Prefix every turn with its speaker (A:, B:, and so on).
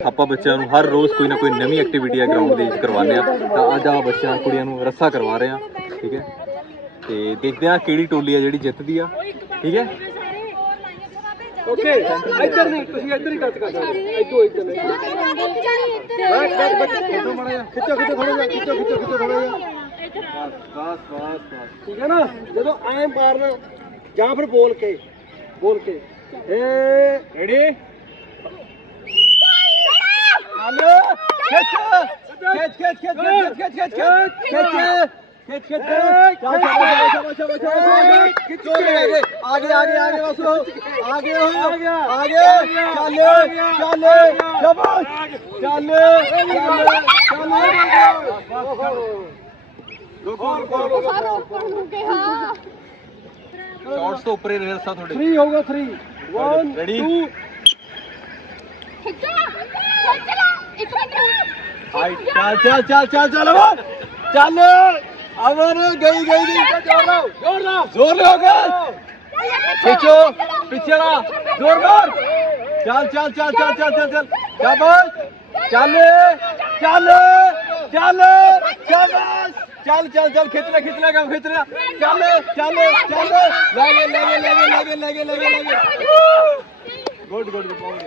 A: ਆਪਾਂ ਬੱਚਿਆਂ ਨੂੰ ਹਰ ਰੋਜ਼ ਕੋਈ ਨਾ ਕੋਈ ਨਵੀਂ ਐਕਟੀਵਿਟੀ ਆ ਗਰਾਊਂਡ ਦੇ ਵਿੱਚ ਕਰਵਾਉਂਦੇ ਆ। ਤਾਂ ਅੱਜ ਆ ਬੱਚਿਆਂ ਕੁੜੀਆਂ ਨੂੰ ਰੱਸਾ ਕਰਵਾ ਰਹੇ ਆ ਠੀਕ ਹੈ? ਤੇ ਦੇਖਦੇ ਆ ਕਿਹੜੀ ਟੋਲੀ ਆ ਜਿਹੜੀ ਜਿੱਤਦੀ ਆ ਠੀਕ ਹੈ?
B: ਓਕੇ ਇੱਧਰ ਨਹੀਂ ਤੁਸੀਂ ਇੱਧਰ ਹੀ ਟੱਚ ਕਰ ਸਕਦੇ ਇੱਧਰ ਇੱਧਰ ਨਹੀਂ। ਬੈਠ ਬੈਠ ਬੈਠ ਖਿੱਚੋ ਮੜਾ ਜਾ ਖਿੱਚੋ ਖਿੱਚੋ ਥੋੜਾ ਜਿਹਾ ਖਿੱਚੋ ਖਿੱਚੋ ਖਿੱਚੋ ਥੋੜਾ ਜਿਹਾ। ਬਸ ਬਸ ਬਸ। ਠੀਕ ਹੈ ਨਾ? ਜਦੋਂ ਐਂ ਮਾਰਨਾ ਜਾਂ ਫਿਰ ਬੋਲ ਕੇ ਬੋਲ ਕੇ। ਏ ਰੈਡੀ
A: शॉट्स तो ऊपर ही थोड़े थ्री
B: होगा थ्री वन टू
A: खिंचो
B: खिंचो
A: ਹਾਈ ਚੱਲ ਚੱਲ ਚੱਲ ਚੱਲ ਚੱਲ ਅਮਨ ਚੱਲ ਅਮਨ ਗਈ ਗਈ ਗਈ
B: ਜ਼ੋਰ ਲਾਓ ਜ਼ੋਰ ਲਾਓ
A: ਜ਼ੋਰ ਲਗਾ ਖਿੱਚੋ ਪਿੱਛੇ ਨਾ ਜ਼ੋਰ ਮਾਰ ਚੱਲ ਚੱਲ ਚੱਲ ਚੱਲ ਚੱਲ ਚੱਲ ਚੱਲ ਸ਼ਾਬਾਸ਼ ਚੱਲ ਚੱਲ ਚੱਲ ਸ਼ਾਬਾਸ਼ ਚੱਲ ਚੱਲ ਚੱਲ ਖਿੱਚ ਲੈ ਖਿੱਚ ਲੈ ਕੰਮ ਖਿੱਚ ਲੈ ਚੱਲ ਚੱਲ ਚੱਲ ਲੈ ਗਏ ਲੈ ਗਏ ਲੈ ਗਏ ਲੈ ਗਏ ਲੈ ਗਏ ਲੈ ਗਏ ਲੈ ਗਏ ਗੁੱਡ ਗੁੱਡ ਗੁੱਡ